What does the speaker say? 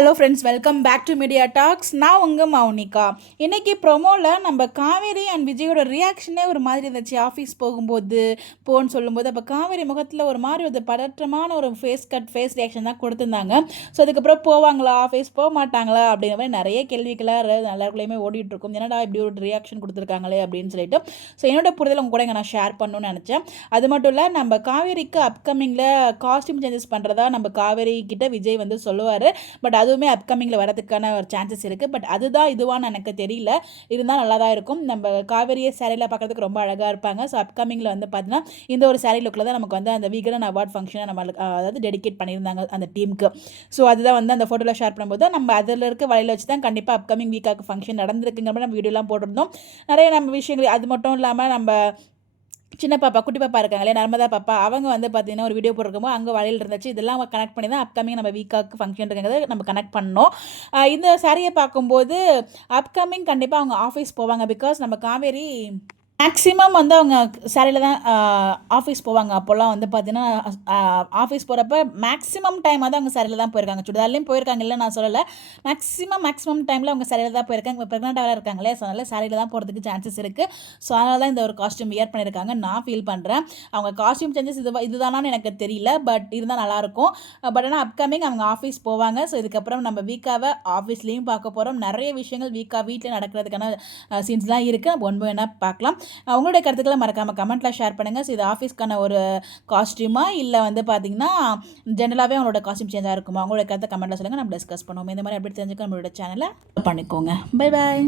Hello friends, welcome back to media talks. நான் உங்கள் மௌனிகா. இன்றைக்கி ப்ரொமோவில் நம்ம காவேரி அண்ட் விஜயோட ரியாக்ஷனே ஒரு மாதிரி இருந்துச்சு. ஆஃபீஸ் போகும்போது போன்னு சொல்லும்போது அப்போ காவேரி முகத்தில் ஒரு மாதிரி ஒரு பதற்றமான ஒரு ஃபேஸ் ரியாக்ஷன் தான் கொடுத்துருந்தாங்க. ஸோ அதுக்கப்புறம் போவாங்களா, ஆஃபீஸ் போக மாட்டாங்களா அப்படிங்கிற மாதிரி நிறைய கேள்விகளாக எல்லாருக்குள்ளேயுமே ஓடிட்டுருக்கும். என்னடா இப்படி ஒரு ரியாக்ஷன் கொடுத்துருக்காங்களே அப்படின்னு சொல்லிட்டு. ஸோ என்னோட புரிதல் உங்க கூட இங்கே நான் ஷேர் பண்ணணும்னு நினச்சேன். அது மட்டும் இல்லை, நம்ம காவேரிக்கு அப்கமிங்கில் காஸ்டியூம் சேஞ்சஸ் பண்ணுறதா நம்ம காவேரி கிட்ட விஜய் வந்து சொல்லுவார். பட் அதுவுமே அப்கமிங்கில் வரதுக்கான ஒரு சான்சஸ் இருக்குது. பட் அதுதான் இதுவான்னு எனக்கு தெரியல. இருந்தால் நல்லா தான் இருக்கும். நம்ம காவேரியை சேரீயில் பார்க்குறதுக்கு ரொம்ப அழகாக இருப்பாங்க. ஸோ அப்கமிங்கில் வந்து பார்த்தீங்கன்னா இந்த ஒரு சாரீ லுக்கில் தான் நமக்கு வந்து அந்த வீகரன் அவார்ட் ஃபங்க்ஷனை நம்மளுக்கு அதாவது டெடிகேட் பண்ணியிருந்தாங்க அந்த டீமுக்கு. ஸோ அதுதான் வந்து அந்த ஃபோட்டோவில் ஷேர் பண்ணும்போது நம்ம அதில் இருக்க வழியில் வச்சு தான் கண்டிப்பாக அப்கமிங் வீக்காக ஃபங்க்ஷன் நடந்திருக்குங்கிற மாதிரி நம்ம வீடியோலாம் போட்டிருந்தோம். நிறைய நம்ம விஷயங்கள் அது மட்டும் இல்லாமல் நம்ம சின்ன பாப்பா, குட்டி பாப்பா இருக்காங்க இல்லையா, நர்மதா பாப்பா, அவங்க வந்து பார்த்தீங்கன்னா ஒரு வீடியோ போட்டிருக்கும்போது அங்கே வழியில் இருந்துச்சு. இதெல்லாம் கனெக்ட் பண்ணி தான் அப்கமிங் நம்ம வீக்காக்கு ஃபங்க்ஷன் இருக்கிறத நம்ம கனெக்ட் பண்ணோம். இந்த சாரியை பார்க்கும்போது அப்கமிங் கண்டிப்பாக அவங்க ஆஃபீஸ் போவாங்க. பிகாஸ் நம்ம காவேரி மேக்ஸிமம் வந்து அவங்க சாரியில் தான் ஆஃபீஸ் போவாங்க. அப்போல்லாம் வந்து பார்த்தீங்கன்னா ஆஃபீஸ் போகிறப்ப மேக்ஸிமம் டைம் வந்து அவங்க சாரியில் தான் போயிருக்காங்க. சுடிதார்லேயும் போயிருக்காங்க, இல்லை நான் சொல்லலை. மேக்ஸிமம் டைமில் அவங்க சாரியில் தான் போயிருக்காங்க. இப்போ ப்ரெக்னெண்ட்டாக இருக்காங்களே, ஸோ அதனால் சாரியில் தான் போகிறதுக்கு சான்சஸ் இருக்குது. ஸோ அதனால தான் இந்த ஒரு காஸ்ட்யூம் வியர் பண்ணியிருக்காங்க நான் ஃபீல் பண்ணுறேன். அவங்க காஸ்ட்யூம் சேஞ்சஸ் இதுதானான்னு எனக்கு தெரியல. பட் இருந்தால் நல்லாயிருக்கும். பட் ஆனால் அப்கமிங் அவங்க ஆஃபீஸ் போவாங்க. ஸோ இதுக்கப்புறம் நம்ம வீக்காவை ஆஃபீஸ்லேயும் பார்க்க போகிறோம். நிறைய விஷயங்கள் வீட்டில் நடக்கிறதுக்கான சீன்ஸ்லாம் இருக்குது. நம்ம ஒன்பது வேணால் பார்க்கலாம். அவங்களுடைய கருத்துக்களை மறக்காமல் கமெண்ட்டில் ஷேர் பண்ணுங்கள். ஸோ இது ஆஃபீஸ்க்கான ஒரு காஸ்ட்யூமா, இல்லை வந்து பார்த்தீங்கன்னா ஜென்ரலாகவே அவங்களோட காஸ்ட்யூம் சேஞ்சாக இருக்குமா? அவங்களோட கருத்தை கமெண்ட்டில் சொல்லுங்கள். நம்ம டிஸ்கஸ் பண்ணுவோம். இந்த மாதிரி அப்படி தெரிஞ்சுக்க நம்மளோட சேனலை பண்ணிக்கோங்க. Bye bye.